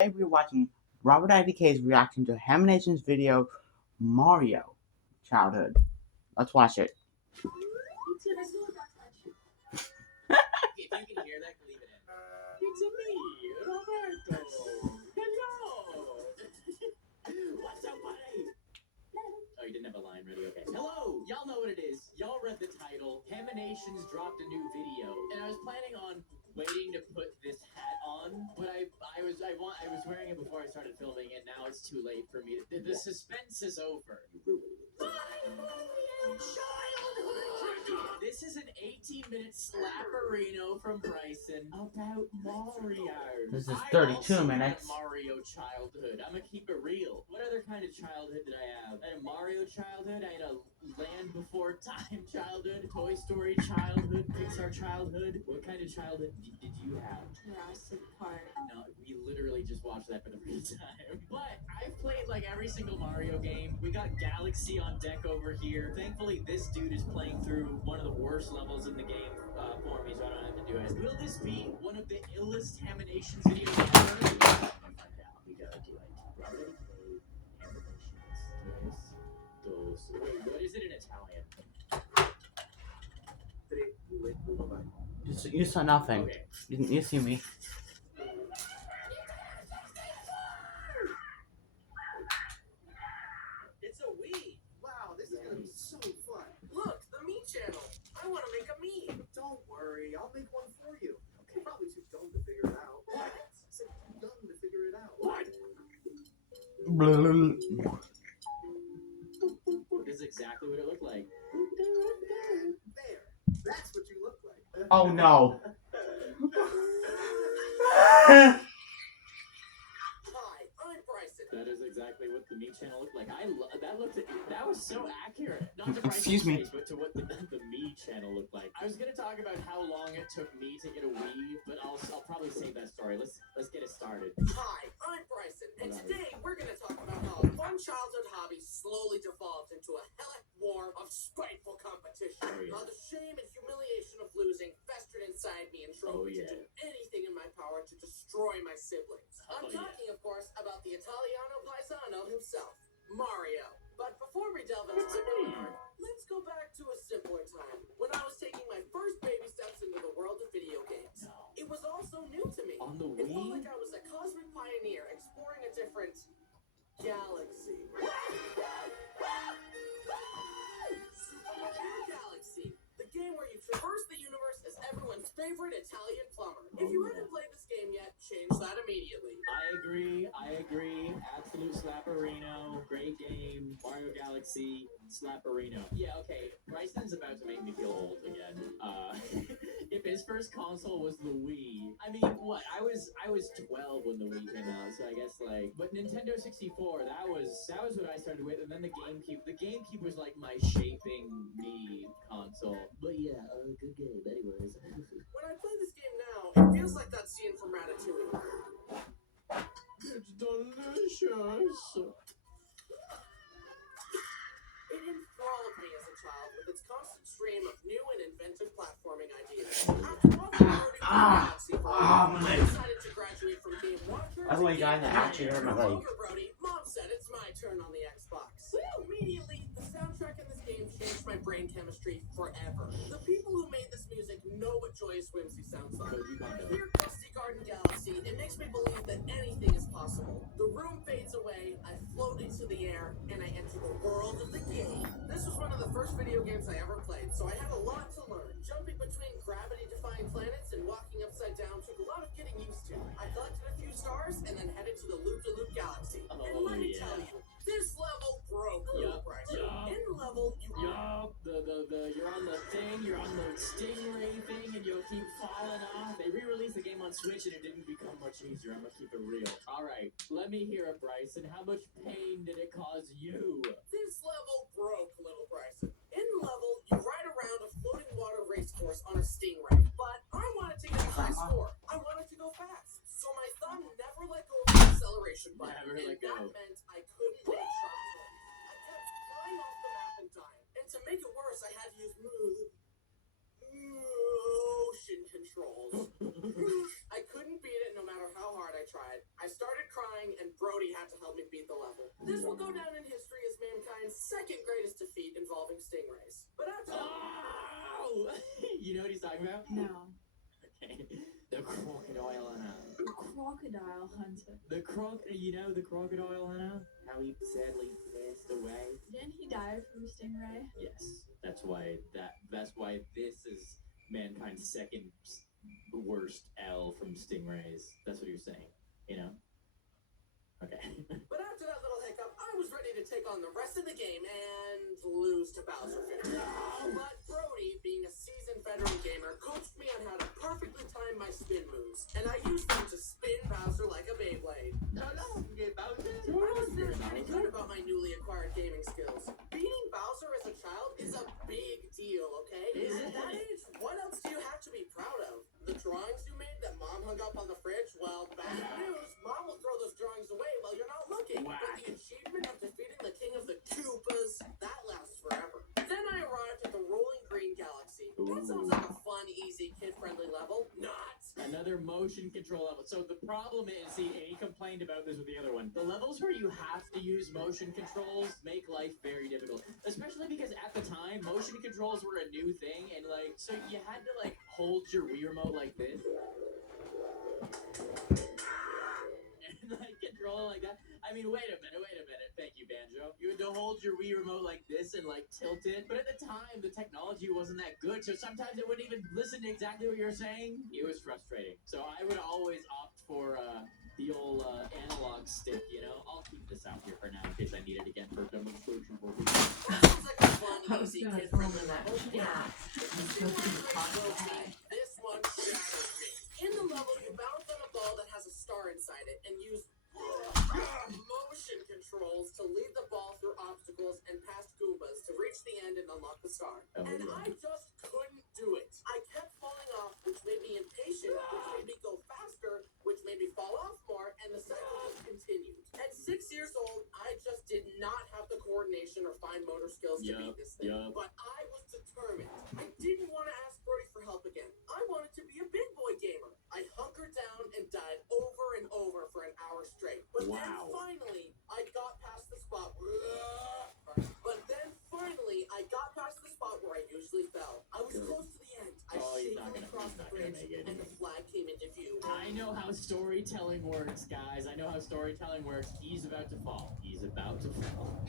Today we're watching Robert IDK's reaction to Hamination's video Mario Childhood. Let's watch it. If you can hear that, leave it in. It's me, Roberto. Hello. What's up, buddy? Oh, you didn't have a line ready. Okay. Hello. Y'all know what it is. Y'all read the title. Haminations dropped a new video, and I was planning on waiting to put this hat on, but I was wearing it before I started filming, and now it's too late for me. The suspense is over. You ruined it. Childhood. This is an 18-minute slapperino from Bryson about Mario. This is 32 minutes. Mario childhood. I'm gonna keep it real. What other kind of childhood did I have? I had a Mario childhood. I had a Land Before Time childhood. Toy Story childhood. Pixar childhood. What kind of childhood did you have? Jurassic Park. No, we literally just watched that for the first time. But I've played like every single Mario game. We got Galaxy on deck over here. Thankfully, this dude is playing through one of the worst levels in the game for me, so I don't have to do it. Will this be one of the illest Haminations videos ever? Find out. We gotta do it. Robert A. Haminations. Wait, what is it in Italian? You saw nothing. Okay. You see me. It's a Wii. Wow, this is gonna be so fun. Look, the Me channel. I want to make a meme. Don't worry, I'll make one for you. You're probably too dumb to figure it out. What? I said too dumb to figure it out. What? This is exactly what it looked like. There. That's what you look like. Oh no. Hi, I'm Bryson. That is exactly what the Me channel looked like. That was so accurate. Not to Excuse me. Face, but to what the Me channel looked like. I was gonna talk about how long it took me to get a Wii, but I'll probably save that story. Let's get it started. Hi, I'm Bryson, and today we're gonna talk about how fun childhood hobbies slowly devolved into a hellish war of spiteful competition. Oh, yeah. How the shame and humiliation of losing festered inside me and drove me to do anything in my power to destroy my siblings. I'm talking, of course, about the Italiano Paisano himself, Mario. But before we delve into my art, let's go back to a simpler time, when I was taking my first baby steps into the world of video games. It was all so new to me. On the It felt Wii? like I was a cosmic pioneer exploring a different galaxy. Galaxy, the game where you traverse the universe as everyone's favorite Italian plumber. If you haven't played this game yet, change that immediately. I agree. Absolute slapperino. Great game. Mario Galaxy. Slapperino. Yeah, okay. Bryson's about to make me feel old again. If his first console was the Wii, I mean, what? I was 12 when the Wii came out, so I guess like, but Nintendo 64, that was what I started with, and then the GameCube. The GameCube was like my shaping me console. But yeah, good game. Anyways. When I play this game now, it feels like that scene from Ratatouille. It's delicious. It enthralled me as a child with its constant stream of new and inventive platforming ideas. After offloading Galaxy I decided to graduate from being watcher By the way, guys, I actually hurt my leg. Brody, Mom said it's my turn on the Xbox. Immediately, the soundtrack in this game changed my brain chemistry forever. The people who made this music know what Joyous Whimsy sounds like. Here, Dusty Garden Galaxy, it makes me believe that anything is possible. The room fades away, I float into the air, and I enter the world of the game. This was one of the first video games I ever played, so I had a lot to learn. Jumping between gravity-defying planets and walking upside down took a lot of getting used to. I collected a few stars and then headed to the Loop-de-Loop Galaxy. And let me tell you, this level broke Bryson. In the level, you're on the thing, you're on the stingray thing, and you'll keep falling off. They re-released the game on Switch, and it didn't become much easier. I'm gonna keep it real. All right, let me hear it, Bryson. How much pain did it cause you? This level broke little Bryson. In the level, you ride around a floating water racecourse on a stingray. But I wanted to get a high score. I wanted to go fast. So my thumb never let go of the acceleration button. Never let go. That meant I couldn't make sharp turns. I kept flying off the map and dying. And to make it worse, I had to use motion motion controls. I couldn't beat it no matter how hard I tried. I started crying, and Brody had to help me beat the level. This will go down in history as mankind's second greatest defeat involving stingrays. But after Oh! You know what he's talking about? No. Okay. The crocodile hunter. Crocodile hunter. You know the crocodile hunter? How he sadly passed away? Didn't he die from a stingray? Yes. That's why this is mankind's second worst L from stingrays. That's what he was saying. You know? Okay. But after that little hiccup, I was ready to take on the rest of the game and lose to Bowser Jr. But Brody, being a seasoned veteran gamer, coached me on how to perfectly time my spin moves, and I used them to spin Bowser like a Beyblade. I was feeling pretty good about my newly acquired gaming skills. Beating Bowser as a child is a big deal, okay? Is At it? that age, what else do you have to be proud of? The drawings you made that Mom hung up on the fridge? Well, bad news. Mom will throw those drawings away while you're not looking. Wow. But the achievement of defeating the king of the Koopas, that lasts forever. Then I arrived at the Rolling Green Galaxy. That sounds like a fun, easy, kid-friendly level. Not. Another motion control level. So the problem is, he complained about this with the other one. The levels where you have to use motion controls make life very difficult. Especially because at the time, motion controls were a new thing, and so you had to hold your Wii remote like this. And control it like that. I mean, wait a minute. Thank you, Banjo. You had to hold your Wii remote like this and tilt it. But at the time, the technology wasn't that good, so sometimes it wouldn't even listen to exactly what you were saying. It was frustrating. So I would always opt for the old analog stick, you know? I'll keep this out here for now in case I need it again for demonstration purposes. That sounds like a fun, I was easy, gonna kid-friendly say that. level. Yeah. This one shatters me. In the level, you bounce on a ball that has a star inside it and use motion controls to lead the ball through obstacles and past Goombas to reach the end and unlock the star. Oh, And yeah. I just couldn't do it. I kept falling off, which made me impatient, which made me go faster, which made me fall off more, and the cycle just continued. At 6 years old, I just did not have the coordination or fine motor skills to beat this thing. Yup. But I was determined. I didn't want to ask Brody for help again. I wanted to be a big boy gamer. I hunkered down and died over and over for an hour straight. But then Wow. finally, I got past the spot where I usually fell. I was Good. close to the end. I Oh, he's shakily not crossed the gonna bridge, make it. and the flag came into view. I know how storytelling works, guys. I know how storytelling works. He's about to fall.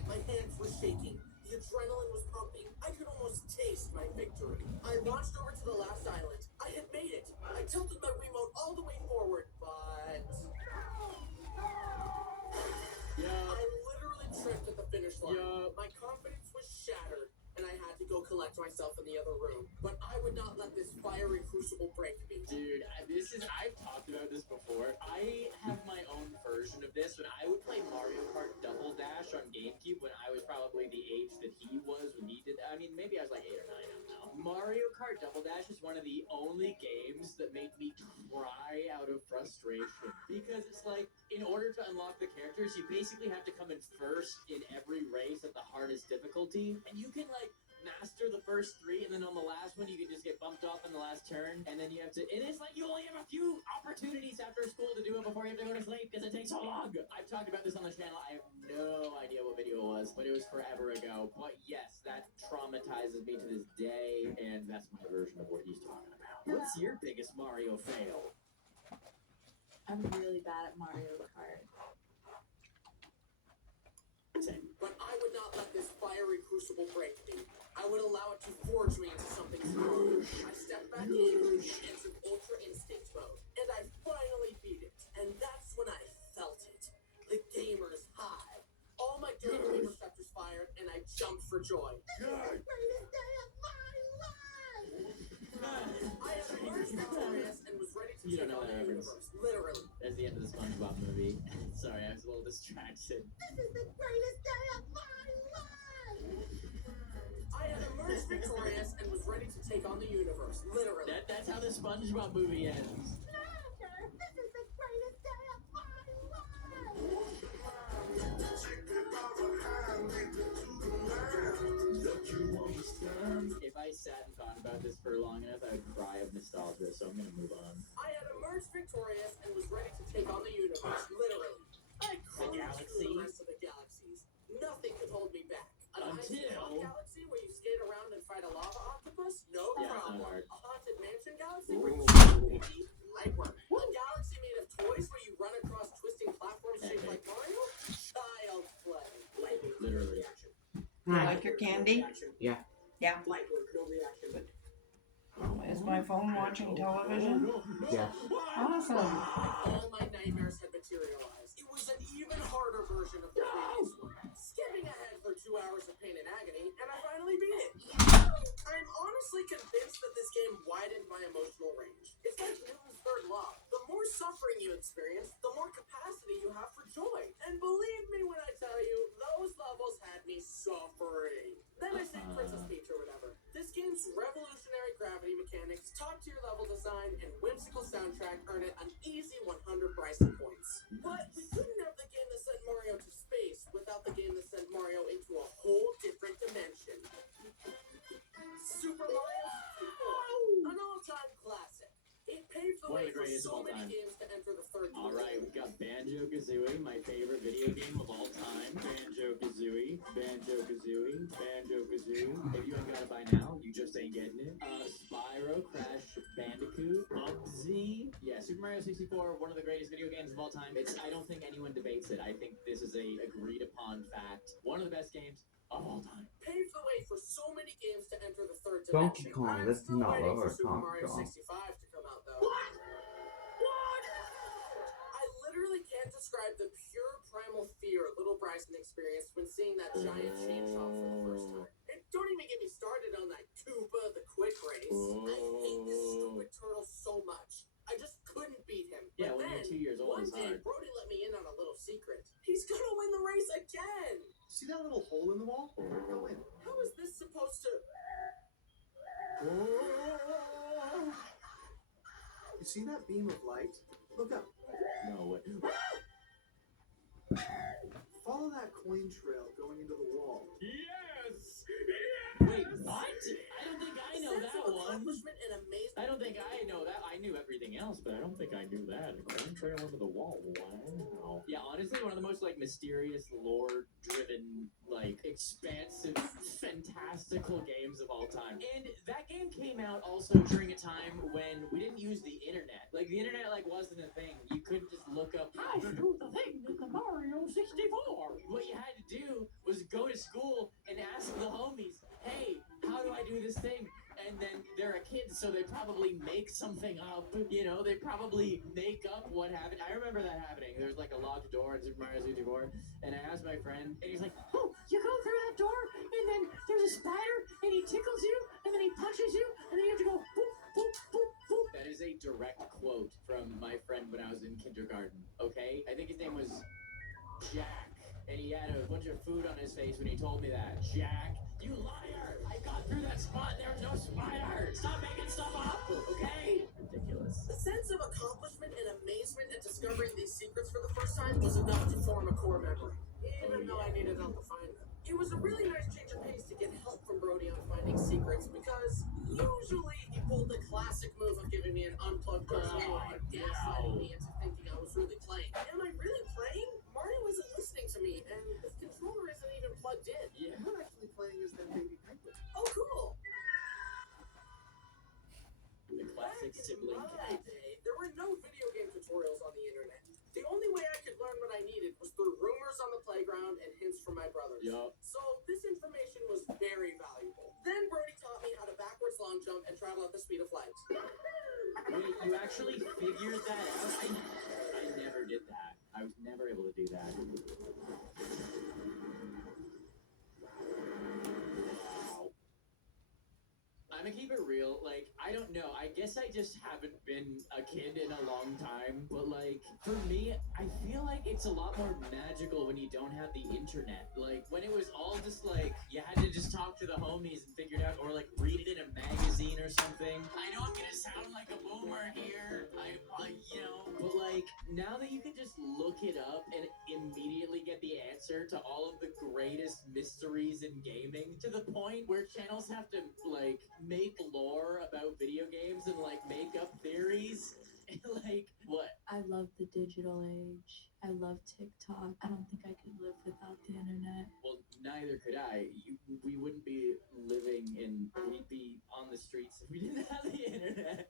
My hands were shaking. The adrenaline was pumping. I could almost taste my victory. I launched over to the last island. I had made it. I tilted my remote all the way forward, but Yeah. I literally tripped at the finish line. Yeah. My confidence was shattered, and I had to go collect myself in the other room. But I would not let this fiery crucible break me. Dude, I've talked about this before. I have my own version of this. When I would play Mario Kart Double Dash on GameCube when I was probably the age that he was when he did, I mean, maybe I was like 8 or 9, I don't know. Mario Kart Double Dash is one of the only games that made me cry out of frustration. Because it's in order to unlock the characters, you basically have to come in first in every race at the hardest difficulty. And you can, master the first 3, and then on the last one you can just get bumped off in the last turn, and then you have to, and it's you only have a few opportunities after school to do it before you have to go to sleep because it takes so long. I've talked about this on the channel. I have no idea what video it was, but it was forever ago. But yes, that traumatizes me to this day, and that's my version of what he's talking about. What's your biggest Mario fail? I'm really bad at Mario Kart. Same. But I would not let this fiery crucible break me. I would allow it to forge me into something stronger. I stepped back in and entered Ultra Instinct mode. And I finally beat it. And that's when I felt it. The gamer's high. All my dopamine receptors fired, and I jumped for joy. Greatest day of my life! I had emerged victorious and was ready to You don't take know on that the reference. universe. Literally. That's the end of the SpongeBob movie. Sorry, I was a little distracted. This is the greatest day of my life! I had emerged victorious and was ready to take on the universe. Literally. That's how the SpongeBob movie ends. Laughter! This is the greatest day of my life! If I sat and thought about this for long enough, I would cry of nostalgia. this, so I'm gonna move on. I had emerged victorious and was ready to take on the universe, literally. I cruised through the rest of the galaxies. Nothing could hold me back. An Until- galaxy where you skate around and fight a lava octopus? No Yeah, problem. hard. A haunted mansion galaxy where you Ooh. light work. A galaxy made of toys where you run across twisting platforms shaped like Mario? Child's play. Lightning, Literally. reaction. You like your candy? Yeah. Yeah. Light work, no reaction. Is my phone watching television? Yes. Awesome. All my nightmares had materialized. It was an even harder version of the previous one. Skipping ahead for 2 hours of pain and agony, and I finally beat it. I'm honestly convinced that this game widened my emotional range. It's like Newton's third law. The more suffering you experience, the more capacity you have for joy. And believe me when I tell you, those levels had me suffering. Then I sang Princess Peach or whatever. This game's revolutionary gravity mechanics, top-tier level design, and whimsical soundtrack earn it an easy 100 Bryson points. But we couldn't have the game that sent Mario to space without the game that sent Mario into a whole different dimension. Super Mario 64, an all-time classic. It paved the One of way the for greatest of so all many time. games to enter the third All right, we got Banjo-Kazooie, my favorite video game of all time. Banjo-Kazooie, Banjo-Kazooie, Banjo-Kazooie. If you ain't got it by now, you just ain't getting it. Spyro, Crash Bandicoot, Bubsy. Yeah, Super Mario 64, one of the greatest video games of all time. I don't think anyone debates it. I think this is a agreed upon fact. One of the best games of all time. Paved the way for so many games to enter the third Donkey dimension. Kong, I'm that's still not waiting lower, for Super Donkey Mario Kong. 65 to come out, though. What? I literally can't describe the pure primal fear little Bryson experienced when seeing that giant chainsaw for the first time. And don't even get me started on that Koopa the Quick Race. I hate this stupid turtle so much. I just couldn't beat him. Yeah, But when then, you're 2 years old, one it's day, hard. Brody let me in on a little secret. He's gonna win the race again! See that little hole in the wall? Go in. How is this supposed to... You see that beam of light? Look up. No way. Follow that coin trail going into the wall. Yes! Wait, what? I don't think I know sense that of one. accomplishment and amazement. I don't think I know that. I knew everything else, but I don't think I knew that. A coin trail into the wall. Wow. Yeah, honestly, one of the most like mysterious, lore-driven, like expansive, fantastical games of all time. And that game came out also during a time when we didn't use the internet. Like the internet like wasn't a thing. You couldn't just look up how to do the thing in the Mario 64. What you had to do was go to school and ask the homies, hey, how do I do this thing? And then they're a kid, so they probably make something up. You know, they probably make up what happened. I remember that happening. There was like a locked door in Super Mario 64, and I asked my friend, and he's like, oh, you go through that door, and then there's a spider, and he tickles you, and then he punches you, and then you have to go boop, boop, boop, boop. That is a direct quote from my friend when I was in kindergarten, okay? I think his name was Jack, and he had a bunch of food on his face when he told me that. Jack, you liar! I got through that spot, there was no spider! Stop making stuff up, okay? Ridiculous. The sense of accomplishment and amazement at discovering these secrets for the first time was enough to form a core memory, even though I needed help to find them. It was a really nice change of pace to get help from Brody on finding secrets, because usually he pulled the classic move of giving me an unplugged controller and gaslighting me into thinking I was really playing. Am I really playing? Mario isn't listening to me, and this controller isn't even plugged in. Yeah. You're actually playing as that baby penguin. Oh, cool! The classic Back in sibling my cat. day, there were no video game tutorials on the internet. The only way I could learn what I needed was through rumors on the playground and hints from my brothers. Yup. So this information was very valuable. Then Brody taught me how to backwards long jump and travel at the speed of light. Wait, you actually figured that out? I never did that. I was never able to do that. Wow. I'm gonna keep it real. Like, I don't know. I guess I just haven't been a kid in a long time. But, like, for me, I feel like it's a lot more magical when you don't have the internet. Like, when it was all just, like, you had to just talk to the homies and figure it out, or, like, read it in a magazine or something. I know I'm gonna sound like a boomer here. You know. But, like, now that you can just look it up and immediately get the answer to all of the greatest mysteries in gaming, to the point where channels have to like make lore about video games and like make up theories. Like what? I love the digital age. I love TikTok. I don't think I could live without the internet. Well, neither could I. We wouldn't be living in. We'd be on the streets if we didn't have the internet.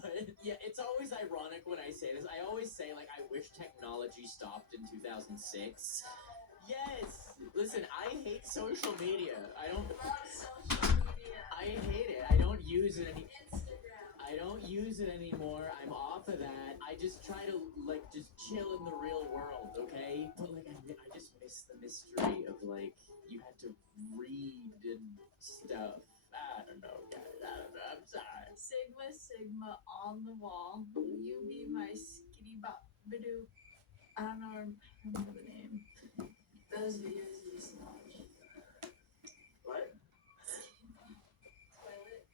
But yeah, it's always ironic when I say this. I always say like I wish technology stopped in 2006. Yes. Listen, I hate social media. I hate it. I don't use it any. I don't use it anymore. I'm off of that. I just try to like just chill in the real world, okay? But like I just miss the mystery of like you had to read and stuff. I don't know, guys. I don't know. I'm sorry. Sigma on the wall. You be my skitty bop bidoo. I don't remember the name. Those videos I used to watch. What? Toilet.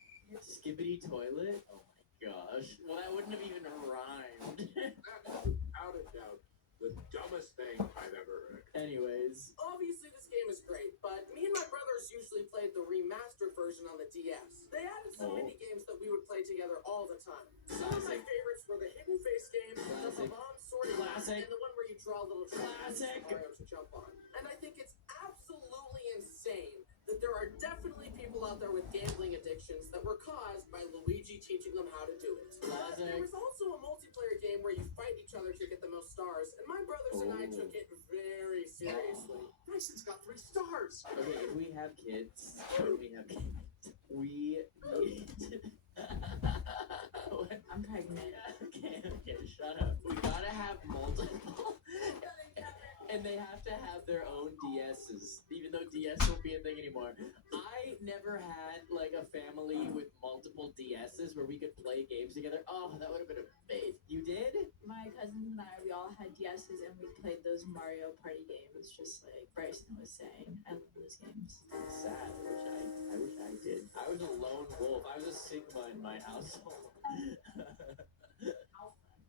Skibbity toilet? Oh my gosh. Well, that wouldn't have even rhymed. Without a doubt, the dumbest thing I've ever heard. Anyways. Obviously, this game is great, but me and my brothers usually played the remastered version on the DS. They added so many games that we would play together all the time. Some of my favorites were the Hidden Face game, the Bomb Sorting, Classic. and the one where you draw little triangles Classic. for Mario to jump on. And I think it's absolutely insane that there are definitely people out there with gambling addictions that were caused by Luigi teaching them how to do it. But there was also a multiplayer game where you fight each other to get the most stars, and my brothers and I took it very seriously. Bryson's got 3 stars. Okay, if we have kids, we need I'm pregnant. Okay, shut up. We gotta have multiple. And they have to have their own DSs, even though DS won't be a thing anymore. I never had like a family with multiple DSs where we could play games together. Oh, that would have been amazing. You did? My cousins and I, we all had DSs and we played those Mario Party games, just like Bryson was saying. I love those games. Sad. I wish I did. I was a lone wolf. I was a Sigma in my household.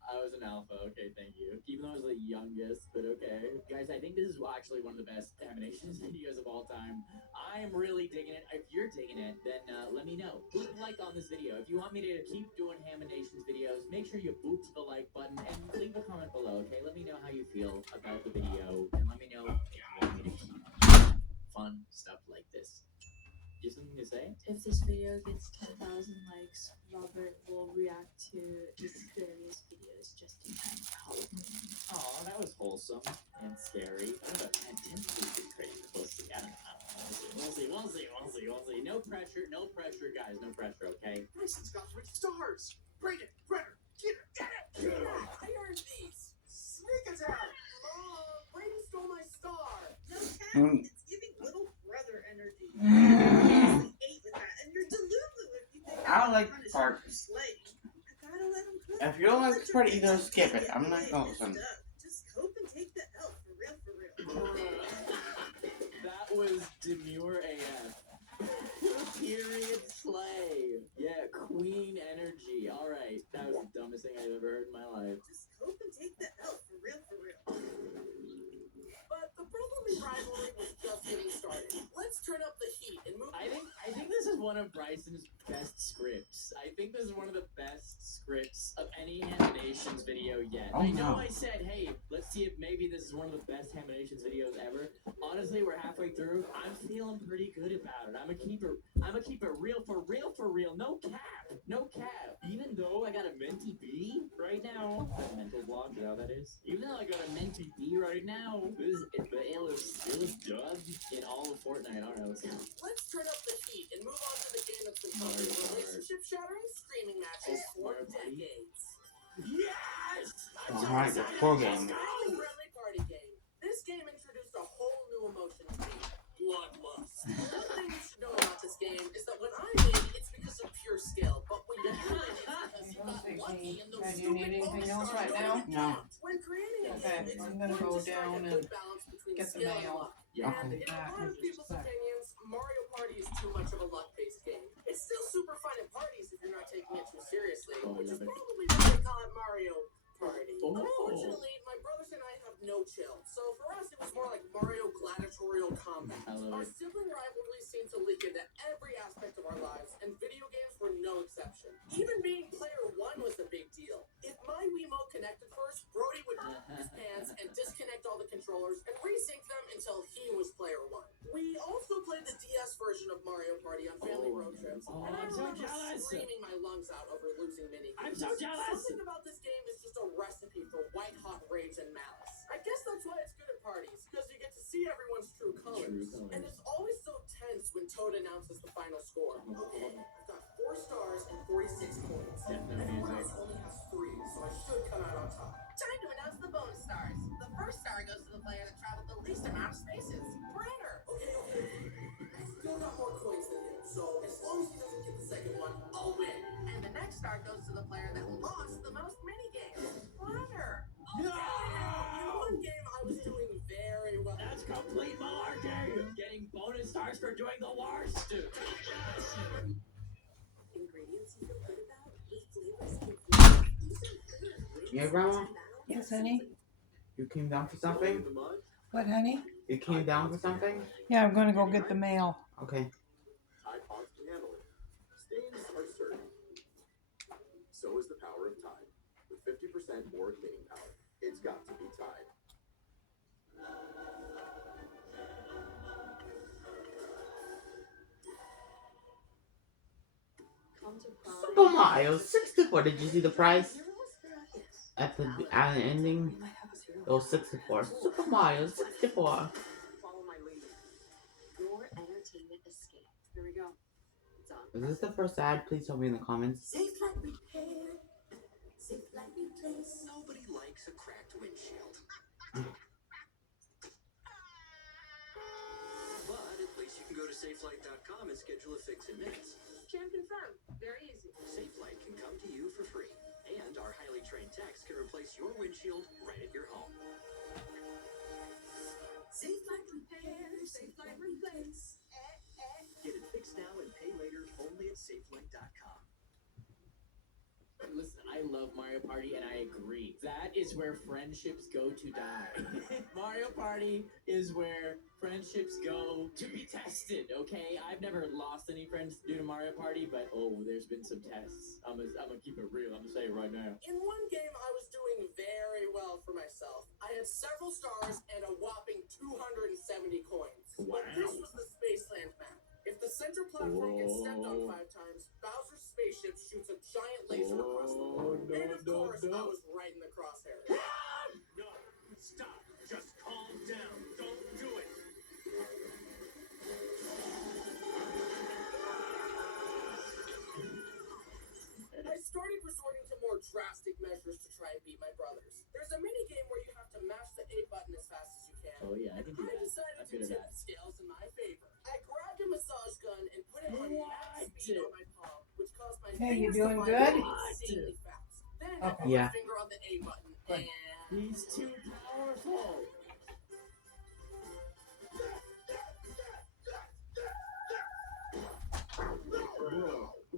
I was an alpha. Okay, thank you. Even though I was the youngest, but okay. Guys, I think this is actually one of the best animations videos of all time. I'm really digging it. If you're digging it, then let me know. Leave a like on this video. If you want me to keep doing Haminations videos, make sure you boot to the like button and leave a comment below, okay? Let me know how you feel about the video, and let me know if you want me to keep fun stuff like this. You have something to say? If this video gets 10,000 likes, Robert will react to his various videos just in time for Halloween. Oh, that was wholesome and scary. What about 10 is crazy. We'll see. I don't know. We'll see. No pressure, guys. No pressure, okay? Bryson's got 3 stars. Brayden, Brenner, get it. I earned these. Sneak attack. Mom, Brayden stole my star. No, Cat, it's giving little brother energy. You ate with that, and you're delulu if you think I don't like that's part. slaying. I gotta let him cook. If you don't like this part, either skip it. I'm not going to listen. Just cope and take the L, for real, for real. That was demure AF. Period slay. Yeah, queen energy. Alright, that was the dumbest thing I've ever heard in my life. Just cope and take the L, for real, for real. But the brotherly rivalry was just getting started. Let's turn up the heat and move. I think this is one of Bryson's best scripts. I think this is one of the best scripts of any Haminations video yet. Oh, I know no. I said, hey, let's see if maybe this is one of the best Haminations videos ever. Honestly, we're halfway through. I'm feeling pretty good about it. I'm gonna keep it real for real. No cap. Even though I got a mentee B right now. A mental block, you know how that is? Even though I got a mentee B right now, it was dubbed in all of Fortnite. Alright, let's go. Let's turn up the heat and move on to the game that's been causing relationship-shattering screaming matches for decades. Yes! Alright, the full game. Friendly party game. This game introduced a whole new emotion to me: bloodlust. One thing you should know about this game is that when I win, it's because of pure skill, but when you win, it's because you got lucky in those Do you need anything else right now? No. When creating a Okay, game, it's I'm gonna important go to strike down a and good balance between get the skill and mail. luck. Yeah. And in a Back lot in of just a people's sec. opinions, Mario Party is too much of a luck-based game. It's still super fun in parties if you're not taking it too seriously, Oh, which is yeah, but- probably why they call it Mario Party. Oh. Unfortunately, my brothers and I have no chill. So for us, it was more like Mario gladiatorial combat. I love Our it. sibling rivalry seemed to leak into every aspect of our lives, and video games were no exception. Even being player one was a big deal. If my Wiimote connected first, Brody would put his pants and disconnect all the controllers and resync them until he was player one. We also played the DS version of Mario Party on family road trips, Oh, and I I'm so remember jealous. screaming my lungs out over losing mini. I'm so jealous. Something about this game is just a recipe for white hot rage and malice. I guess that's why it's good at parties, because you get to see everyone's true colors. And it's always so tense when Toad announces the final score. Okay, I've got 4 stars and 46 points. Everyone else only has 3, so I should come out on top. Time to announce the bonus stars. The first star goes to the player that traveled the least amount of spaces. Brenner! Okay. I still got more coins than him, so as long as he doesn't get the second one, I'll win. And the next star goes to the player that lost the most minigames. Brenner! No! In one game, I was doing very well. That's complete malarkey! Getting bonus stars for doing the worst! Ingredients you feel good about with flavors. Yeah, Grandma? Yes, honey? You came down for something? What, honey? You came down for something? Yeah, I'm gonna go get the mail. Okay. Tide Pods can handle it. Stains are certain. So is the power of Tide. With 50% more cleaning power. It's got to be Tide. Super Mario 64. Did you see the price? At the ending? It was 64. Super Mario 64. Follow my lead. Your entertainment escape. Here we go. It's on. Is this the first ad? Please tell me in the comments. Safe like repair. Safe like replace. Nobody likes a cracked windshield. But at least you can go to SafeLight.com and schedule a fix in minutes. Can confirm. Very easy. SafeLight can come to you for free. And our highly trained techs can replace your windshield right at your home. Safe like repair. Safe like replace. Get it fixed now and pay later only at SafeLight.com. Listen, I love Mario Party and I agree. That is where friendships go to die. Mario Party is where friendships go to be tested, okay? I've never lost any friends due to Mario Party, but oh, there's been some tests. I'm gonna keep it real. I'm gonna say it right now. In one game, I was doing very well for myself. I had several stars and a whopping 270 coins. Wow. But this was the Spaceland map. If the center platform gets stepped on 5 times, Bowser's spaceship shoots a giant laser across the board. And of course, I was right in the crosshairs. No, stop. Just calm down. Don't do it. I started resorting to more drastic measures to try and beat my brothers. There's a mini game where you have to mash the A button as fast as you can. Oh yeah, I can do I that. decided I'm to good at tip that. the scales in my favor. I grabbed a massage gun and put it on max speed on my palm, which caused my Hey, you fingers doing to good? vibrate insanely fast. Then I put Yeah. my finger on the A button Good. and He's too powerful.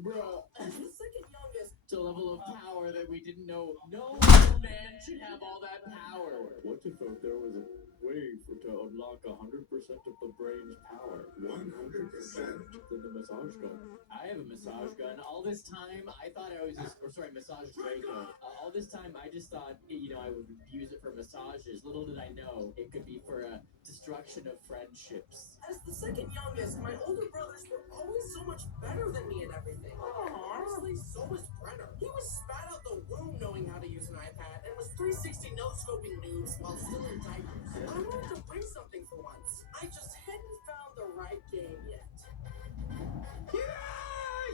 Bro. as the second youngest, It's a level of power that we didn't know. No man should have all that power. What if there was a way to unlock 100% of the brain's power? 100%? Then the massage gun. I have a massage gun. All this time, I thought I was just, or sorry, massage Draco. All this time, I just thought, I would use it for massages. Little did I know it could be for a destruction of friendships. as the second youngest, my older brothers were always so much better than me at everything. Honestly, so was Brenner. He was spat out the womb knowing how to use an iPad and was 360 no-scoping noobs while still in diapers. I wanted to win something for once. I just hadn't found the right game yet.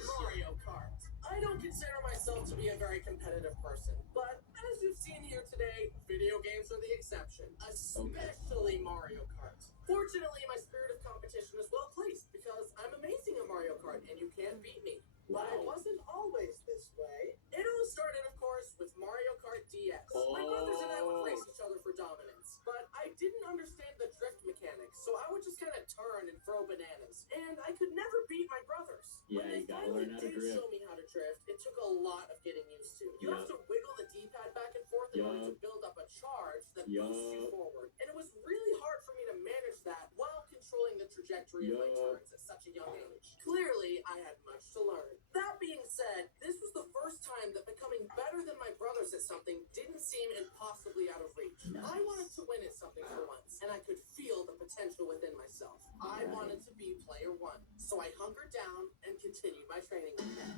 Mario Kart. I don't consider myself to be a very competitive person, but as you've seen here today, video games are the exception, especially Mario Kart. Fortunately, my spirit of competition is well placed because I'm amazing at Mario Kart and you can't beat me. But it wasn't always this way. It all started, of course, with Mario Kart DX. My brothers and I would race each other for dominance, but I didn't understand the drift mechanics, so I would just kind of turn and throw bananas. And I could never beat my brothers. Yeah, when they you gotta finally learn how to did drift. show me how to drift, it took a lot of getting used to. You have to wiggle the D-pad back and forth in order to build up a charge that boosts you forward. And it was really hard for me to manage that while controlling the trajectory of my turns at such a young age. Clearly, I had much to learn. That being said, this was the first time that becoming better than my brothers at something didn't seem impossibly out of reach. I wanted to win at something for once, and I could feel the potential within myself. I wanted to be player one, so I hunkered down and continued my training.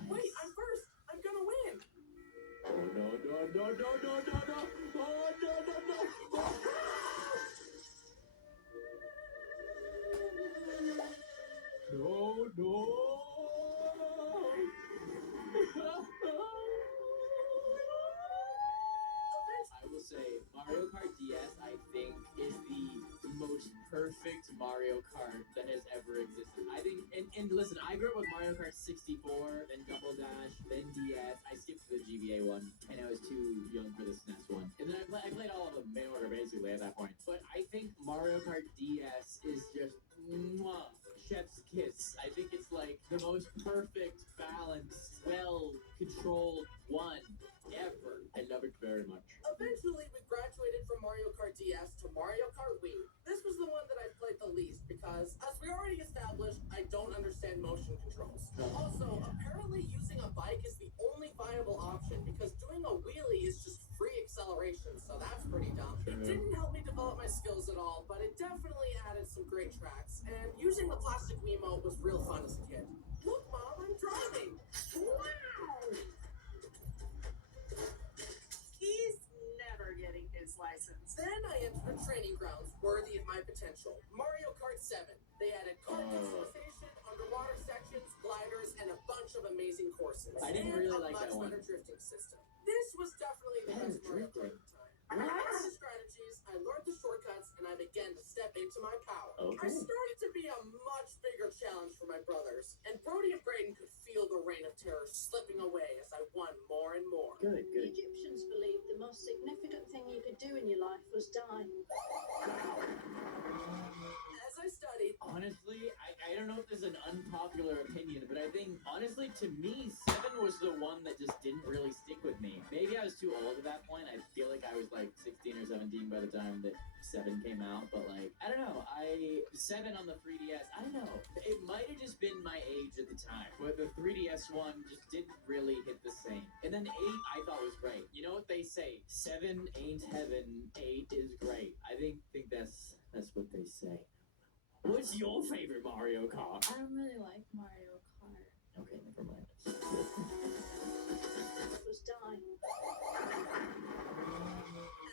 Wait, I'm first! I'm gonna win! Oh, no, no, no, no, no, no, no! Oh, no, no, no! No, I will say Mario Kart DS, I think, is the most perfect Mario Kart that has ever existed. I think, and listen, I grew up with Mario Kart 64, then Double Dash, then DS. I skipped the GBA one, and I was too young for the SNES one. And then I played all of them in order, basically, at that point. But I think Mario Kart DS is just mwah, chef's kiss. I think it's like the most perfect, balanced, well-controlled one ever. I love it very much. Eventually, we graduated from Mario Kart DS to Mario Kart Wii. This was the one that I played the least because, as we already established, I don't understand motion controls. Also, apparently using a bike is the only viable option because doing a wheelie is just free acceleration, so that's pretty dumb. It didn't help me develop my skills at all, but it definitely added some great tracks, and using the plastic Wiimote was real fun as a kid. Look, Mom, I'm driving! Wow! He's never getting his license. Then I entered training grounds worthy of my potential. Mario Kart 7. They added kart customization, underwater sections, gliders, and a bunch of amazing courses. I didn't and really a like much that one. better drifting system. This was definitely the best Mario Kart at the time. I learned the strategies, I learned the shortcuts, and I began to step into my power. I started to be a much bigger challenge for my brothers, and Brody and Braden could feel the reign of terror slipping away as I won more and more. Good, The Egyptians believed the most significant thing you could do in your life was die. As I studied, Honestly, I don't know if this is an unpopular opinion, but I think, honestly, to me, 7 was the one that just didn't really stick with me. Maybe I was too old at that point. I feel like I was like 16 or 17 by the time that 7 came out, but like, I don't know. 7 on the 3DS, I don't know. It might have just been my age at the time, but the 3DS one just didn't really hit the same. And then 8, I thought was great. You know what they say? 7 ain't heaven, 8 is great. I think that's what they say. What's your favorite Mario Kart? I don't really like Mario Kart. Okay, never mind. Was die.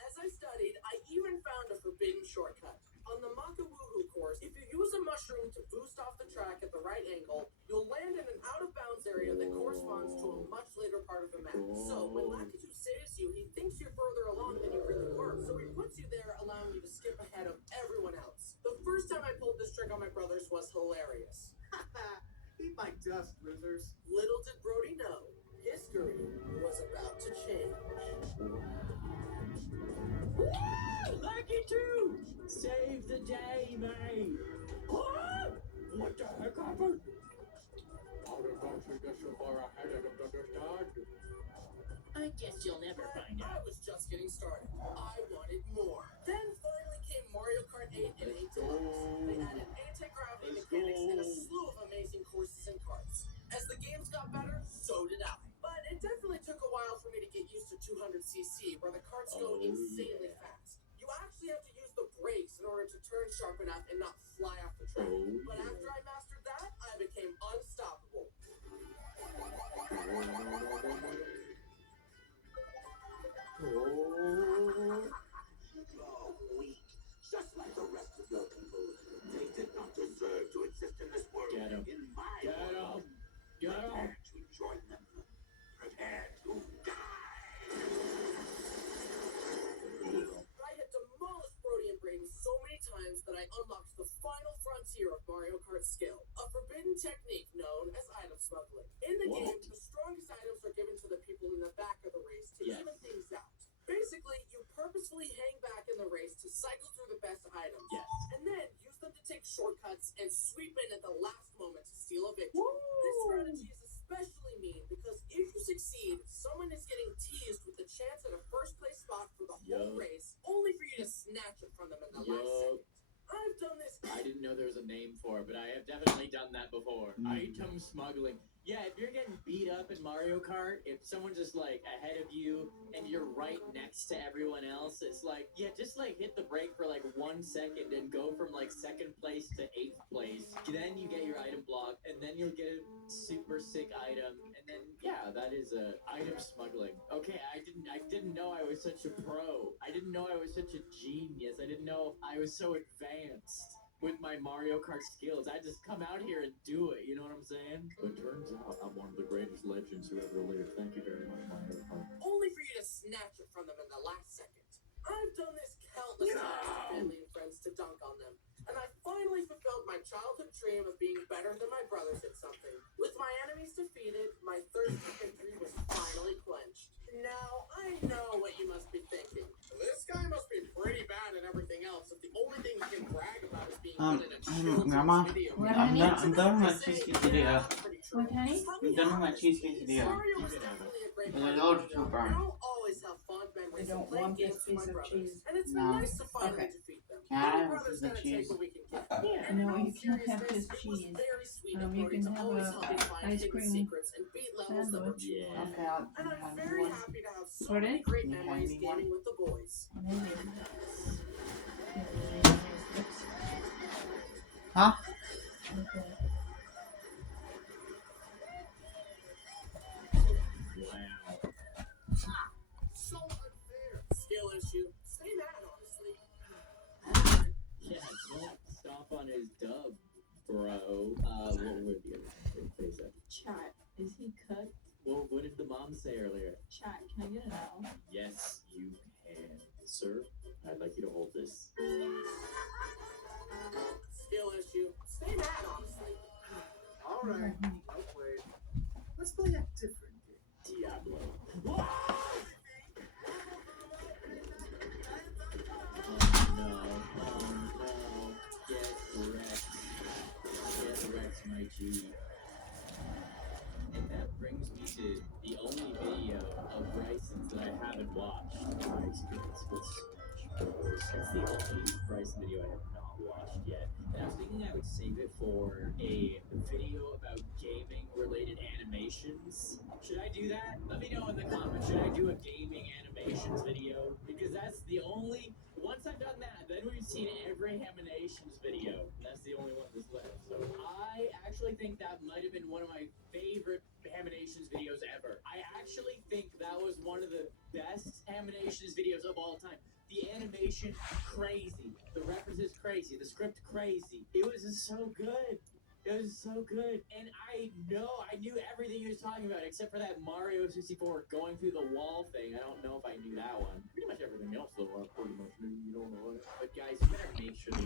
as I studied, I even found a forbidden shortcut. On the Makawuhu course, if you use a mushroom to boost off the track at the right angle, you'll land in an out-of-bounds area that corresponds to a much later part of the map. So, when Lakitu saves you, he thinks you're further along than you really were, so he puts you there, allowing you to skip ahead of everyone else. The first time I pulled this trick on my brothers was hilarious. Eat my dust, losers. Little did Brody know, history was about to change. Lucky 2! Save the day, mate! What? What the heck happened? How did Dodger get so far ahead? I don't understand. I guess you'll never find I out. was just getting started. I wanted more. Then finally came Mario Kart 8 and 8 Deluxe. They added anti-gravity mechanics and a slew of amazing courses and karts. As the games got better, so did I. But it definitely took a while for me to get used to 200cc, where the karts go insanely fast. You actually have to use the brakes in order to turn sharp enough and not fly off the track. But after I mastered that, I became unstoppable. Oh, weak. Just like the rest of your people. They did not deserve to exist in this world. Get 'em. In my Get 'em. world. Get 'em. Prepare to join them. Prepare to die. I had demolished Brody and Braden so many times that I unlocked the final frontier of Mario Kart skill, a forbidden technique known as item smuggling. In the game, the strongest items are given to the people in the back of the race to Yes. even things out. Basically, you purposefully hang back in the race to cycle through the best items. Yes. And then use force them to take shortcuts and sweep in at the last moment to steal a victory. This strategy is especially mean because if you succeed, someone is getting teased with the chance at a first place spot for the whole race, only for you to snatch it from them in the last second. I've done this. I didn't know there was a name for it, but I have definitely done that before. Item smuggling. Yeah, if you're getting beat up in Mario Kart, if someone's just like ahead of you and you're right next to everyone else, it's like, yeah, just like hit the brake for like 1 second and go from like 2nd place to 8th place. Then you get your item block, and then you'll get a super sick item, and then yeah, that is item smuggling. Okay, I didn't know I was such a pro. I didn't know I was such a genius. I didn't know I was so advanced with my Mario Kart skills. I just come out here and do it, you know what I'm saying? But turns out I'm one of the greatest legends who ever lived. Thank you very much, Mario Kart. Only for you to snatch it from them in the last second. I've done this countless times with family and friends to dunk on them, and I finally fulfilled my childhood dream of being better than my brothers at something. With my enemies defeated, my thirst for victory was finally quenched. Now, I know what you must be thinking. This guy must be pretty bad at everything else if the only thing he can brag about is being good at a children's Grandma, video. I'm done with my cheesecake video. What, honey? I'm done with my cheesecake video. Mario was definitely a great There's a load to burn. I'll always have fond memories I don't of playing want this games with my piece of brothers, cheese. and it's been No. nice to finally Okay. defeat them. Can I My have brother's the gonna cheese? take what we can get. Yeah, And in no, all you can't have seriousness, this it was cheese. very sweet of You Cody can to have always a help me find ice hidden cream secrets and beat levels that were sandwich. too hard. Okay, I'll And I'm have very one. happy to have so Pardon? many great Can you hand memories me one? gaming with the boys. Huh? Okay. Wow. So unfair. Skill issue. Stay mad, honestly. Yeah, don't stomp on his dub, bro. What were the other face up? Chat, is he cooked? Well, what did the mom say earlier? Chat, can I get an L? Yes, you can. Sir, I'd like you to hold this. Skill issue. Stay mad, honestly. All right, well played. Let's play a different game. Diablo. Oh no. Get wrecked. Get wrecked, my G. And that brings me to the only video of Bryson's that I haven't watched. My experience with Smash Bros. It's the only Bryson video I have not watched yet. And I was thinking I would save it for a video about gaming related animations. Should I do that? Let me know in the comments. Should I do a gaming animations video? Because that's the only. Once I've done that, then we've seen every Haminations video. That's the only one that's left. So I actually think that might have been one of my favorite Haminations videos ever. I actually think that was one of the best Haminations videos of all time. The animation, crazy. The references, crazy. The script, crazy. It was just so good. It was so good. And I knew everything he was talking about, except for that Mario 64 going through the wall thing. I don't know if I knew that one. Pretty much everything else, though, I pretty much knew. You don't know it. But guys, you better make sure that